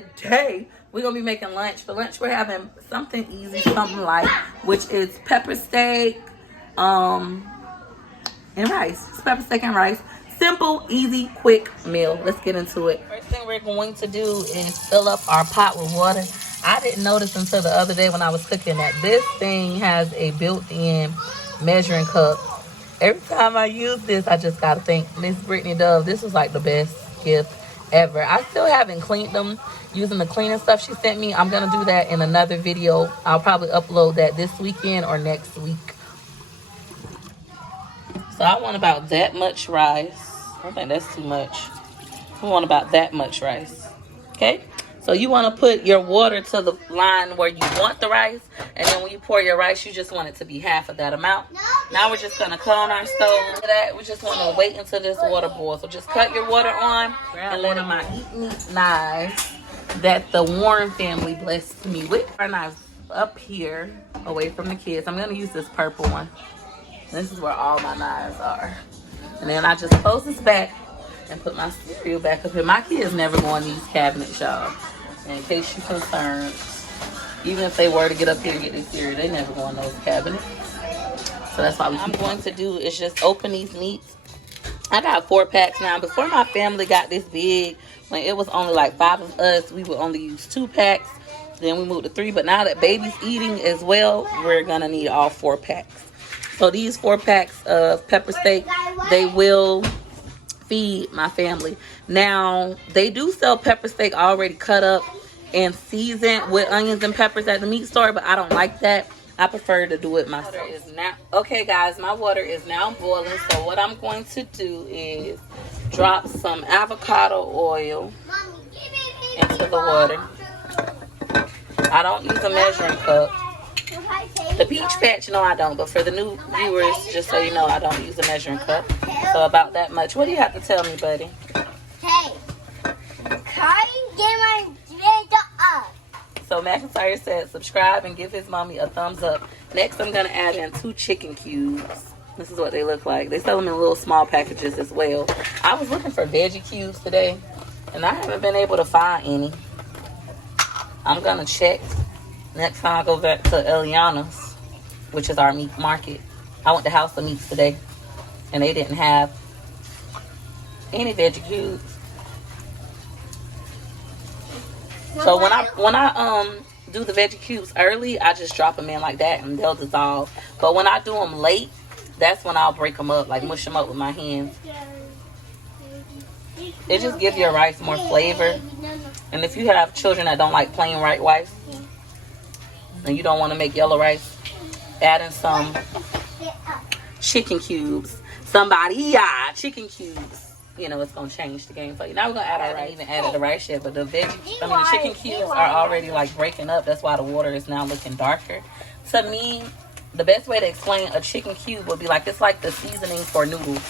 today we're gonna be making lunch. For lunch, we're having something easy, something light, which is pepper steak, and rice. It's pepper steak and rice. Simple, easy, quick meal. Let's get into it. First thing we're going to do is fill up our pot with water. I didn't notice until the other day when I was cooking that this thing has a built-in measuring cup. Every time I use this, I just gotta thank Miss Brittany Dove. This was like the best gift ever. I still haven't cleaned them using the cleaning stuff she sent me. I'm gonna do that in another video. I'll probably upload that this weekend or next week. So I want about that much rice. I don't think that's too much. I want about that much rice. Okay? So you want to put your water to the line where you want the rice. And then when you pour your rice, you just want it to be half of that amount. Now we're just going to cut on our stove. We just want to wait until this water boils. So just cut your water on and let my eat knives that the Warren family blessed me with. Our knives up here away from the kids. I'm going to use this purple one. This is where all my knives are. And then I just close this back and put my cereal back up here. My kids never go in these cabinets, y'all. In case you're concerned, even if they were to get up here and get their cereal, they never go in those cabinets. So that's why I'm going to do is just open these meats. I got 4 packs now. Before my family got this big, when it was only like 5 of us, we would only use 2 packs. Then we moved to 3. But now that baby's eating as well, we're going to need all 4 packs. So these 4 packs of pepper steak, they will feed my family. Now, they do sell pepper steak already cut up and seasoned with onions and peppers at the meat store, but I don't like that. I prefer to do it myself. Okay, guys, my water is now boiling. So what I'm going to do is drop some avocado oil into the water. I don't use a measuring cup. The peach patch, no, I don't. But for the new viewers, just so you know, I don't use a measuring cup. So about that much. What do you have to tell me, buddy? Hey, get my video up. So McIntyre said subscribe and give his mommy a thumbs up. Next, I'm going to add in 2 chicken cubes. This is what they look like. They sell them in little small packages as well. I was looking for veggie cubes today, and I haven't been able to find any. I'm going to check next time I go back to Eliana's, which is our meat market. I went to House of Meats today, and they didn't have any veggie cubes. So when I do the veggie cubes early, I just drop them in like that, and they'll dissolve. But when I do them late, that's when I'll break them up, like mush them up with my hands. It just gives your rice more flavor. And if you have children that don't like plain white rice, and you don't want to make yellow rice, add in some chicken cubes. Chicken cubes. You know, it's going to change the game for you. Now we're going to add our rice. I haven't even added the rice yet, but the chicken cubes are already like breaking up. That's why the water is now looking darker. To me, the best way to explain a chicken cube would be like, it's like the seasoning for noodles.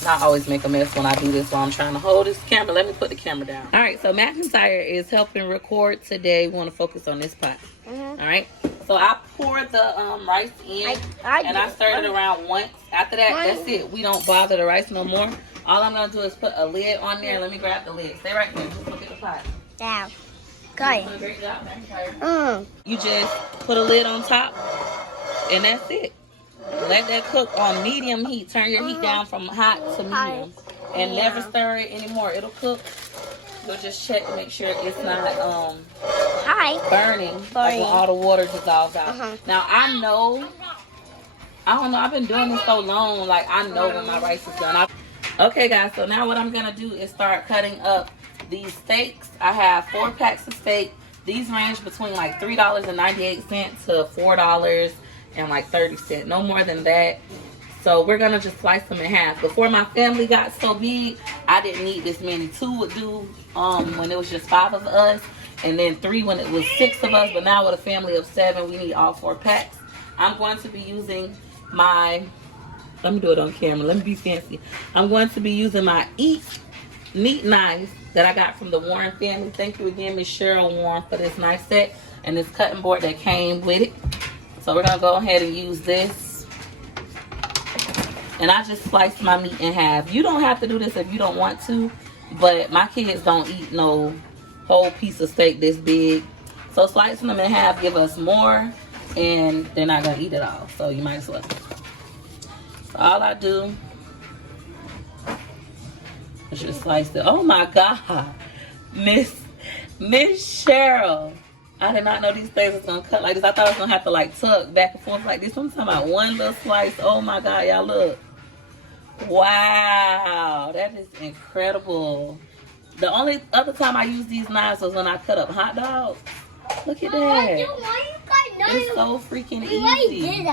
And I always make a mess when I do this while I'm trying to hold this camera. Let me put the camera down. All right, so McIntyre is helping record today. We want to focus on this pot. All right. So I poured the rice in, and I stirred it around once. After that, that's it. We don't bother the rice no more. All I'm going to do is put a lid on there. Let me grab the lid. Stay right there. Just look at the pot. Down. Got it. Great job, McIntyre. You just put a lid on top, and that's it. Let that cook on medium heat. Turn your heat down from hot to medium. And never stir it anymore. It'll cook. You'll just check to make sure it's not burning. Like when all the water dissolves out. Now, I don't know. I've been doing this so long. Like, I know when my rice is done. Okay, guys. So now what I'm going to do is start cutting up these steaks. I have 4 packs of steak. These range between like $3.98 to $4 and like 30 cents. No more than that. So we're gonna just slice them in half. Before my family got so big, I didn't need this many. 2 would do when it was just 5 of us, and then 3 when it was 6 of us. But now with a family of 7, we need all 4 packs. I'm going to be using my, let me do it on camera, let me be fancy. I'm going to be using my meat knife that I got from the Warren family. Thank you again, Miss Cheryl Warren, for this nice set and this cutting board that came with it. So we're gonna go ahead and use this. And I just sliced my meat in half. You don't have to do this if you don't want to, but my kids don't eat no whole piece of steak this big. So slicing them in half give us more, and they're not gonna eat it all. So you might as well. So all I do is just slice it. Oh my God, Miss Cheryl. I did not know these things was gonna cut like this. I thought I was gonna have to like tuck back and forth like this. I'm talking about one little slice. Oh my God, y'all look. Wow, that is incredible. The only other time I use these knives was when I cut up hot dogs. Look at that. It's so freaking easy.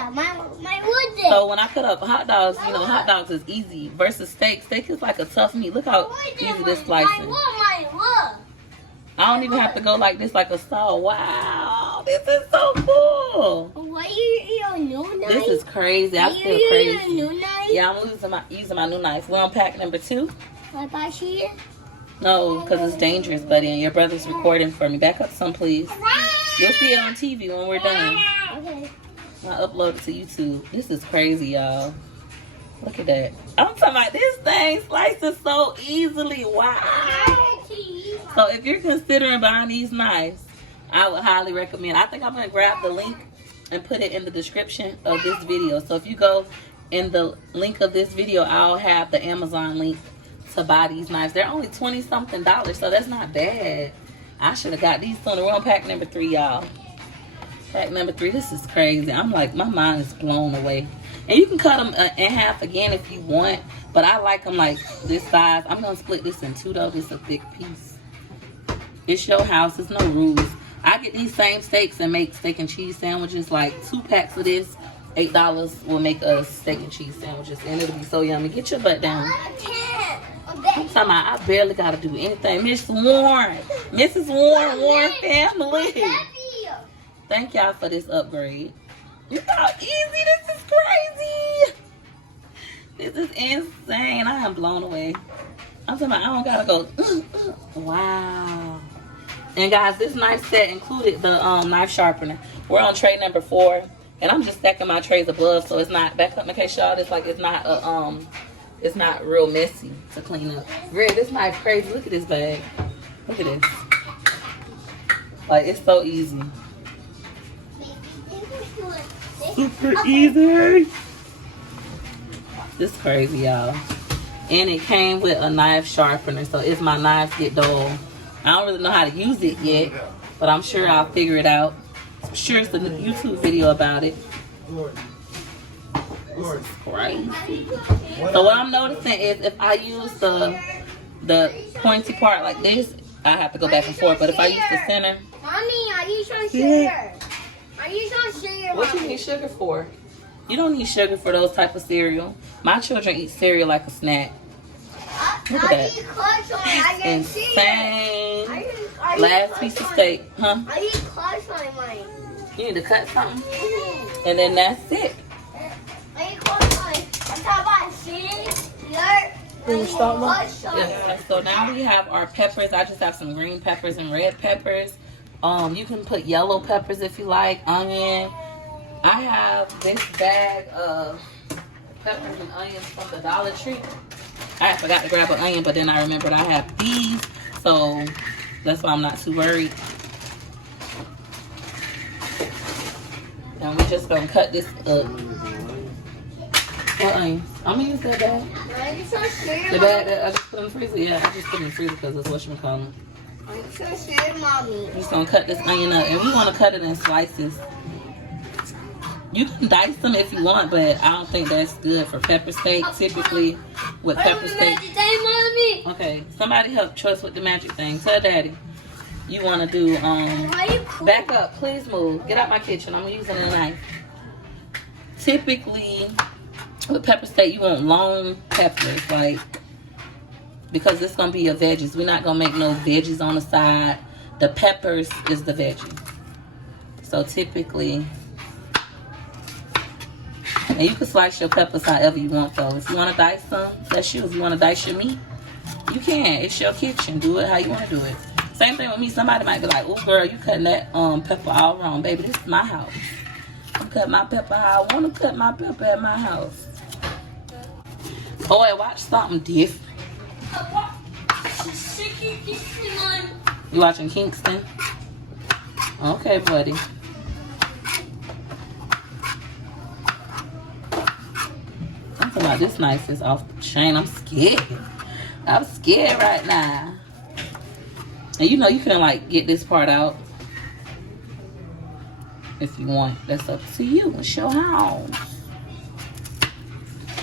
So when I cut up hot dogs, you know, hot dogs is easy versus steak. Steak is like a tough meat. Look how easy this slicing. I don't even have to go like this like a saw. Wow, this is so cool. Why you new knife? This is crazy. I feel crazy. New knife? Yeah, I'm using my new knife. We're on pack number 2. What about here? No, because it's dangerous, buddy, and your brother's recording for me. Back up some, please. You'll see it on TV when we're done. Okay. I'll upload it to YouTube. This is crazy, y'all. Look at that. I'm talking about this thing slices so easily. Wow. So if you're considering buying these knives, I would highly recommend. I think I'm going to grab the link and put it in the description of this video. So if you go in the link of this video, I'll have the Amazon link to buy these knives. They're only $20-something, so that's not bad. I should have got these sooner. We're on pack number 3, y'all. Pack number 3. This is crazy. I'm like, my mind is blown away. And you can cut them in half again if you want, but I like them like this size. I'm gonna split this in 2 though. This is a thick piece. It's your house. There's no rules. I get these same steaks and make steak and cheese sandwiches. Like 2 packs of this, $8 will make us steak and cheese sandwiches, and it'll be so yummy. Get your butt down. I'm talking about, I barely gotta do anything. Miss Warren, Mrs. Warren family. Thank y'all for this upgrade. You know how easy this is. Crazy. This is insane. I am blown away. I'm talking about, I don't gotta go. Wow. And guys, this knife set included the knife sharpener. We're on tray number 4, and I'm just stacking my trays above, so it's not back up in case y'all. It's like it's not real messy to clean up. Greg, this knife crazy. Look at this bag. Look at this. Like, it's so easy. Super easy. This is crazy, y'all. And it came with a knife sharpener, so if my knives get dull, I don't really know how to use it yet, but I'm sure I'll figure it out. I'm sure it's a YouTube video about it. This is crazy. So what I'm noticing is if I use the pointy part like this, I have to go back and forth. But if I use the center, Mommy, are you so sugar? Are you so sugar? What you need sugar for? You don't need sugar for those type of cereal. My children eat cereal like a snack. Look at that. Insane. Last piece of steak, huh? I need clothes on mine. You need to cut something, and then that's it. I need clothes on. I'm talking about shitting. Yeah, so now we have our peppers. I just have some green peppers and red peppers. You can put yellow peppers if you like, onion. I have this bag of peppers and onions from the Dollar Tree. I forgot to grab an onion, but then I remembered I have these, so that's why I'm not too worried. And we're just gonna cut this up. What onions? I'm gonna use that bag. The bag that I just put in the freezer? Yeah, I just put it in the freezer because it's whatchamacallit. I'm so scared, Mommy. I'm just gonna cut this onion up, and we want to cut it in slices. You can dice them if you want, but I don't think that's good for pepper steak. Typically, with pepper steak. Okay, somebody help Trust with the magic thing. Tell Daddy you want to do. Back up, please move. Get out my kitchen. I'm using a knife. Typically, with pepper steak, you want long peppers, like, because it's gonna be your veggies. We're not gonna make no veggies on the side. The peppers is the veggie. So typically. And you can slice your peppers however you want, though. If you want to dice some, that's you. If you want to dice your meat, you can. It's your kitchen. Do it how you want to do it. Same thing with me. Somebody might be like, oh, girl, you cutting that pepper all wrong. Baby, this is my house. I'm cutting my pepper how I want to cut my pepper at my house. Boy, watch something different. You watching Kingston? Okay, buddy. I'm talking about this knife is off the chain. I'm scared. I'm scared right now. And you know you can like get this part out if you want. That's up to you. It's your house.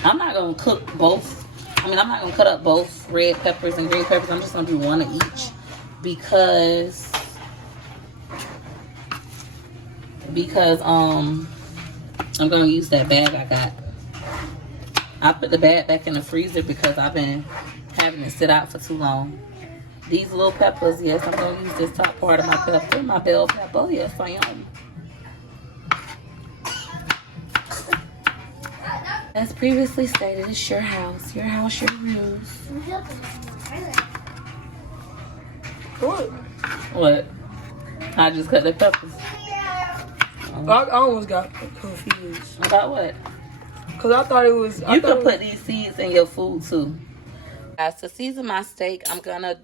I'm not gonna cook both. I mean, I'm not gonna cut up both red peppers and green peppers. I'm just gonna do one of each because I'm gonna use that bag I got. I put the bag back in the freezer because I've been having it sit out for too long. These little peppers, yes, I'm gonna use this top part of my pepper, my bell pepper. Yes, I am. As previously stated, it's your house, your rules. What? I just cut the peppers. I almost got confused. About what? Because I thought it was... You can put these seeds in your food too. Guys, to season my steak, I'm gonna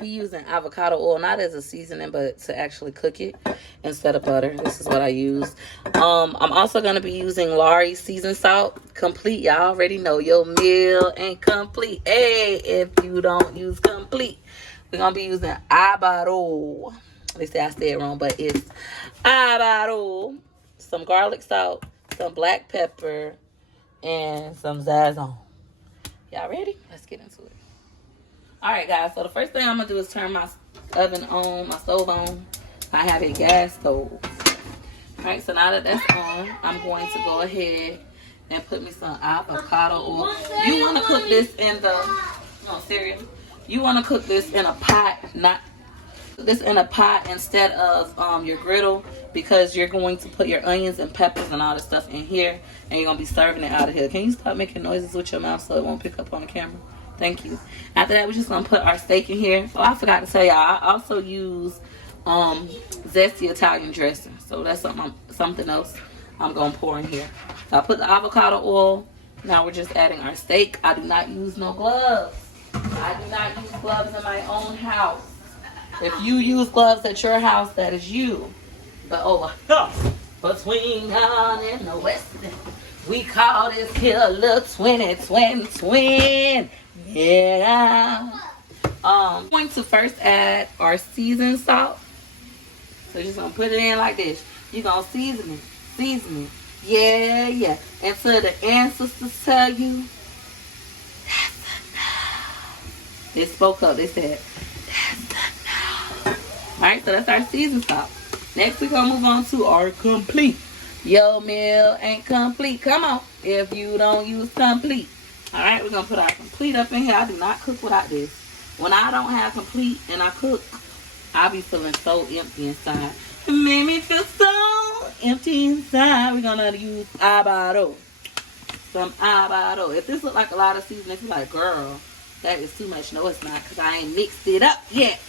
be using avocado oil, not as a seasoning, but to actually cook it instead of butter. This is what I use. I'm also gonna be using Lari seasoned salt, complete. Y'all already know your meal ain't complete. Hey, if you don't use complete, we're gonna be using abaro. They say I said it wrong, but it's abaro. Some garlic salt, some black pepper, and some Zazon. Y'all ready? Let's get into it. Alright guys, so the first thing I'm going to do is turn my oven on, my stove on. I have a gas stove. Alright, so now that that's on, I'm going to go ahead and put me some avocado oil. You want to cook this in the, no, cereal. You want to cook this in a pot, not this in a pot instead of your griddle, because you're going to put your onions and peppers and all this stuff in here, and you're going to be serving it out of here. Can you stop making noises with your mouth so it won't pick up on the camera? Thank you. After that, we're just going to put our steak in here. Oh, I forgot to tell y'all, I also use zesty Italian dressing. So that's something else I'm going to pour in here. So I put the avocado oil. Now we're just adding our steak. I do not use no gloves. I do not use gloves in my own house. If you use gloves at your house, that is you. But between now and the west, we call this here little twin. Yeah. I'm going to first add our seasoned salt. So you're just gonna put it in like this. You're gonna season it. Yeah. Until the ancestors tell you, that's enough. They spoke up. They said, that's enough. Alright, so that's our seasoned salt. Next, we're gonna move on to our complete. Your meal ain't complete. Come on, if you don't use complete. Alright, we're gonna put our complete up in here. I do not cook without this. When I don't have complete and I cook, I be feeling so empty inside. It made me feel so empty inside. We're gonna use abaro. Some abaro. If this look like a lot of seasoning, if you're like, girl, that is too much. No, it's not, because I ain't mixed it up yet.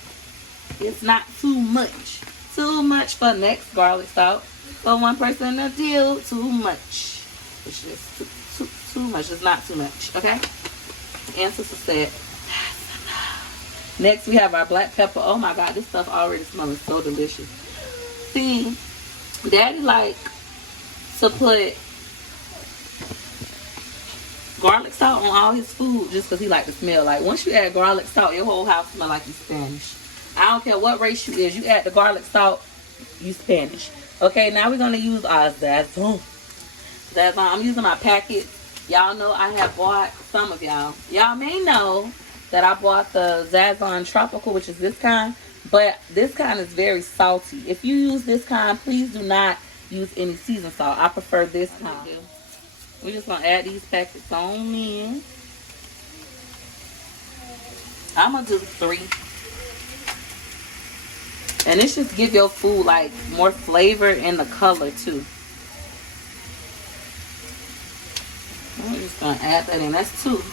It's not too much. Too much for next garlic salt. For one person to deal, too much. It's just too much. It's not too much, okay? Ancestor said, that's enough. Next, we have our black pepper. Oh my God, this stuff already smells so delicious. See, Daddy like to put garlic salt on all his food just because he like to smell. Like, once you add garlic salt, your whole house smell like you Spanish. I don't care what race you is. You add the garlic salt, you Spanish. Okay, now we're going to use our Zazon. I'm using my packet. Y'all know I have bought, some of y'all may know that I bought the Zazon Tropical, which is this kind. But this kind is very salty. If you use this kind, please do not use any seasoned salt. I prefer this kind. We're just going to add these packets on in. I'm going to do 3. And this just give your food like more flavor and the color too. I'm just gonna add that in. That's 2.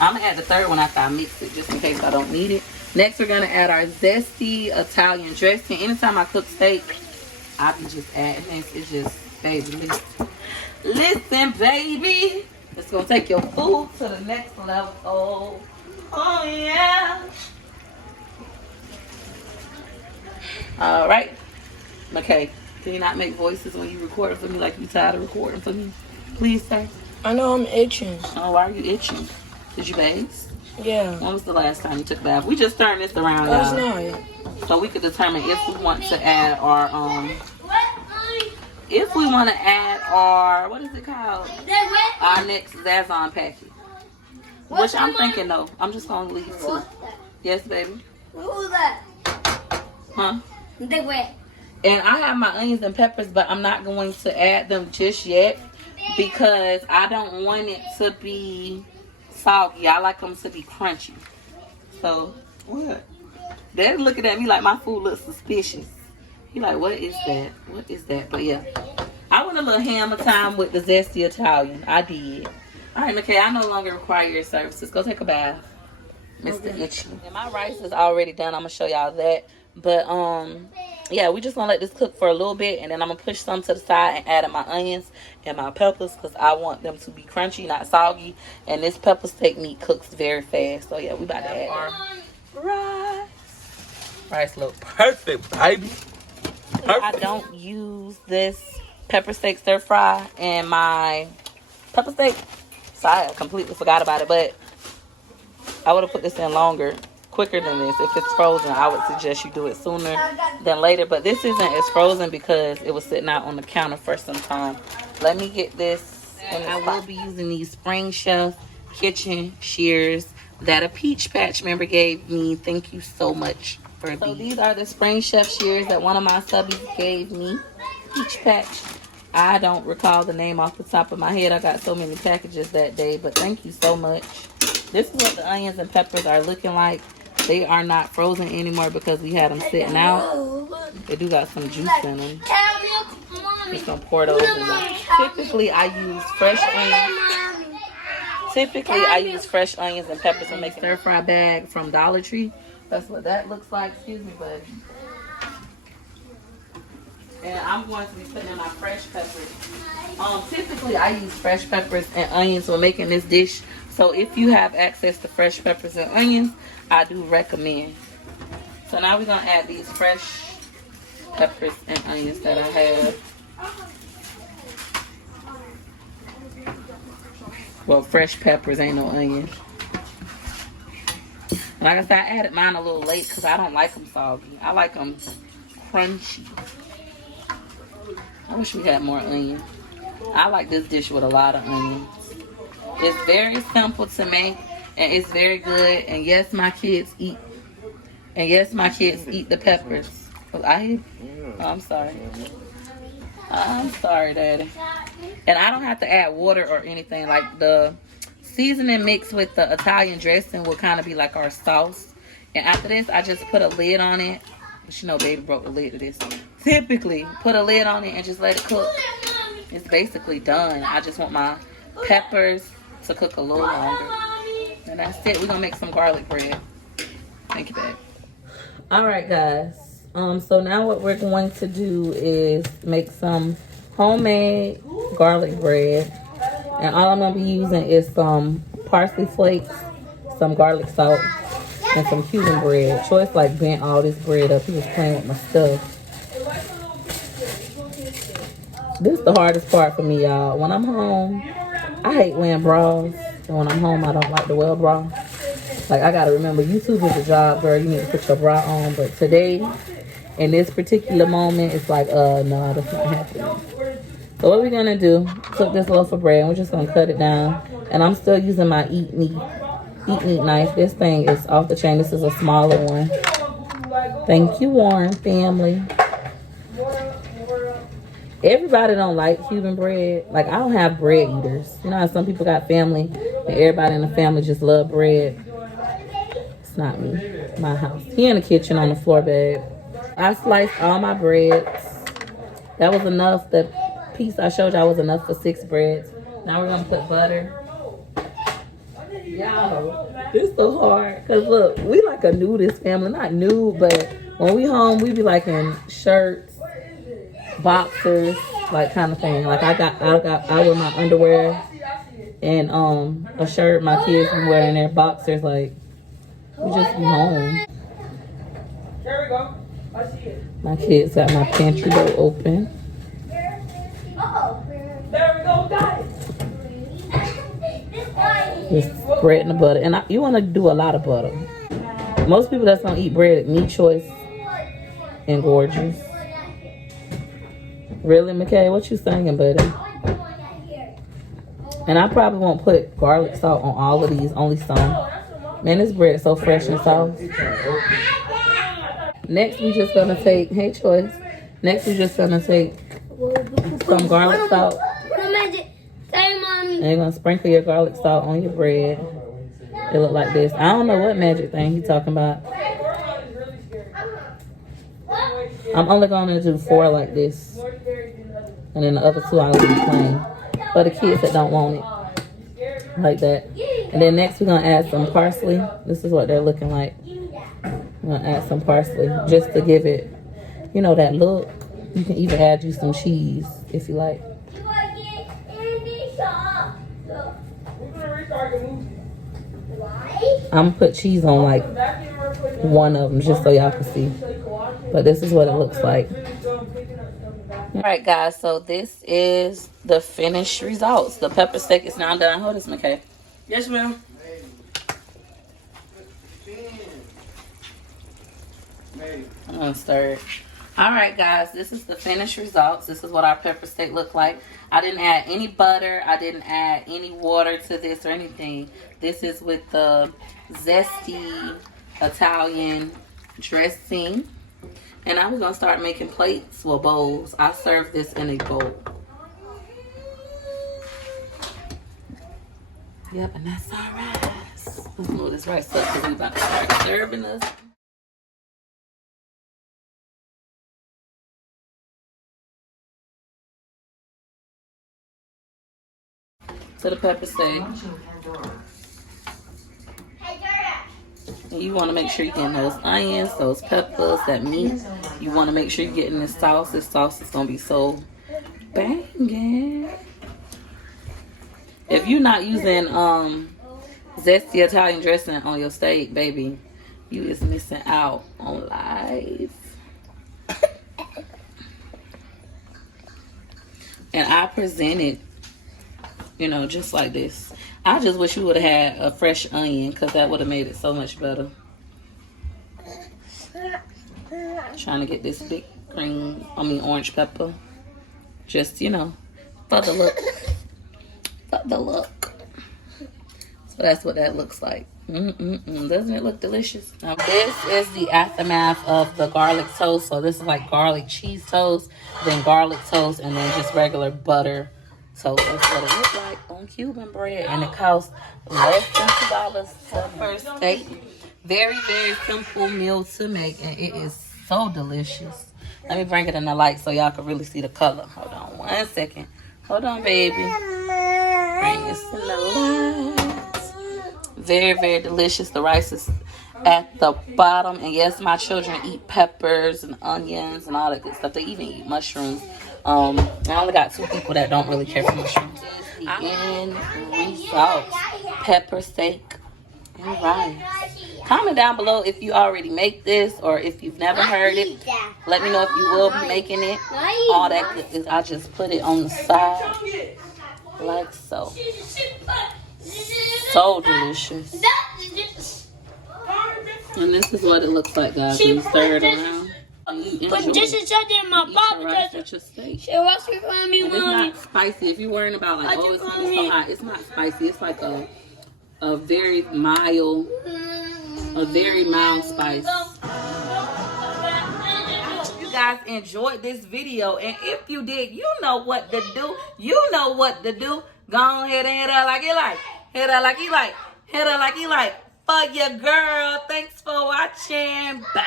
I'm gonna add the 3rd one after I mix it, just in case I don't need it. Next, we're gonna add our zesty Italian dressing. Anytime I cook steak, I be just adding this. It's just, baby, listen, baby. It's gonna take your food to the next level. Oh yeah. All right. Okay. Can you not make voices when you record for me like you tired of recording for me? Please, sir. I know I'm itching. Oh, why are you itching? Did you bathe? Yeah. When was the last time you took a bath? We just turned this around, Last y'all. night. So we could determine if we want to add our what is it called? Our next Zazon packet. Which I'm thinking though. I'm just gonna leave two. Yes, baby. Who's that? Huh? They wet. And I have my onions and peppers, but I'm not going to add them just yet because I don't want it to be soggy. I like them to be crunchy. So, what? Dad's looking at me like my food looks suspicious. He like, what is that? What is that? But yeah, I went a little hammer time with the zesty Italian. I did. All right, McKay, I no longer require your services. Go take a bath, Mr. Itchy. And my rice is already done. I'm gonna show y'all that. But yeah, we just gonna let this cook for a little bit, and then I'm gonna push some to the side and add in my onions and my peppers because I want them to be crunchy, not soggy. And this pepper steak meat cooks very fast. So yeah, we about to add our rice. Rice look perfect, baby. Perfect. I don't use this pepper steak stir fry in my pepper steak, so I completely forgot about it. But I would have put this in quicker than this. If it's frozen, I would suggest you do it sooner than later. But this isn't as frozen because it was sitting out on the counter for some time. Let me get this. And I will be using these Spring Chef kitchen shears that a Peach Patch member gave me. Thank you so much for these. So these are the Spring Chef shears that one of my subbies gave me. Peach Patch. I don't recall the name off the top of my head. I got so many packages that day, but thank you so much. This is what the onions and peppers are looking like. They are not frozen anymore because we had them sitting out. They do got some juice in them. Just gonna pour those in there. Typically, I use fresh onions and peppers to make a stir fry bag from Dollar Tree. That's what that looks like. Excuse me, buddy. And I'm going to be putting in my fresh peppers. Typically, I use fresh peppers and onions when making this dish. So if you have access to fresh peppers and onions, I do recommend. So now we're going to add these fresh peppers and onions that I have. Well, fresh peppers, ain't no onions. Like I said, I added mine a little late because I don't like them soggy. I like them crunchy. I wish we had more onion. I like this dish with a lot of onions. It's very simple to make, and it's very good. And yes, my kids eat. And yes, my kids eat the peppers. I'm sorry. I'm sorry, Daddy. And I don't have to add water or anything. Like the seasoning mixed with the Italian dressing will kind of be like our sauce. And after this, I just put a lid on it. But you know, baby broke the lid to this. Typically, put a lid on it and just let it cook. It's basically done. I just want my peppers to cook a little longer. And that's it. We're going to make some garlic bread. Thank you, babe. Alright, guys. So now what we're going to do is make some homemade garlic bread. And all I'm going to be using is some parsley flakes, some garlic salt, and some Cuban bread. Choice like bent all this bread up. He was playing with my stuff. This is the hardest part for me, y'all. When I'm home, I hate wearing bras. And when I'm home, I don't like to wear a bra. Like, I got to remember, YouTube is a job, girl. You need to put your bra on. But today, in this particular moment, it's like, no, that's not happening. So what we're going to do, cook this loaf of bread. And we're just going to cut it down. And I'm still using my Eat Neat knife. This thing is off the chain. This is a smaller one. Thank you, Warren family. Everybody don't like Cuban bread. Like, I don't have bread eaters. You know how some people got family and everybody in the family just love bread? It's not me. My house. He in the kitchen on the floor, babe. I sliced all my breads. That was enough. The piece I showed y'all was enough for 6 breads. Now we're going to put butter. Y'all, this is so hard. Because look, we like a nudist family. Not nude, but when we home, we be like in shirts, boxers, like kind of thing. Like I wear my underwear and a shirt. My kids be wearing their boxers. Like, we just be home. There we go. I see it. My kids got my pantry door open. There we go, got it. Just bread and the butter. And you want to do a lot of butter. Most people that's going to eat bread, Me Choice and Gorgeous. Really, McKay? What you singing, buddy? And I probably won't put garlic salt on all of these, only some. Man, this bread is so fresh and soft. Next, we just gonna take, hey Choice. Next, we just gonna take some garlic salt. And you're gonna sprinkle your garlic salt on your bread. It look like this. I don't know what magic thing he talking about. I'm only gonna do 4 like this. And then the other 2 I'll leave plain. For the kids that don't want it. Like that. And then next we're gonna add some parsley. This is what they're looking like. We're gonna add some parsley just to give it, you know, that look. You can even add you some cheese if you like. I'm gonna put cheese on like one of them just so y'all can see. But this is what it looks like. Alright guys, so this is the finished results. The pepper steak is now done. Hold this, McKay. Yes, ma'am. I'm gonna stir it. Alright guys, this is the finished results. This is what our pepper steak looked like. I didn't add any butter. I didn't add any water to this or anything. This is with the zesty Italian dressing. And I was gonna start making plates or bowls. I serve this in a bowl. Yep, and that's our rice. Let's move this rice up because we're about to start serving us. To the pepper steak. And you want to make sure you're getting those onions, those peppers, that meat. You want to make sure you're getting this sauce. This sauce is going to be so banging. If you're not using zesty Italian dressing on your steak, baby, you is missing out on life. And I presented, you know, just like this. I just wish you would have had a fresh onion because that would have made it so much better. Trying to get this big orange pepper. Just, you know, for the look. For the look. So that's what that looks like. Doesn't it look delicious? Now this is the aftermath of the garlic toast. So this is like garlic cheese toast, then garlic toast, and then just regular butter toast. That's what it looks like on Cuban bread. And it costs less than $2 per steak. Very, very simple meal to make, and it is so delicious. Let me bring it in the light so y'all can really see the color. Hold on 1 second. Hold on, baby. Bring this in the light. Very, very delicious. The rice is at the bottom. And yes, my children eat peppers and onions and all that good stuff. They even eat mushrooms. I only got 2 people that don't really care for mushrooms. The end results. Pepper steak and rice. Comment down below if you already make this or if you've never heard it. Let me know if you will be making it. All that good is I just put it on the side like so. So delicious. And this is what it looks like, guys. When you stir it around. But this is something my papa does. She wants to find me It's not spicy. If you're worrying about like, oh, it's so hot. It's not spicy. It's like a very mild spice. You guys enjoyed this video, and if you did, you know what to do. You know what to do. Go ahead and hit her like you like. Hit her like you like. Hit her like you like. For your girl. Thanks for watching. Bye.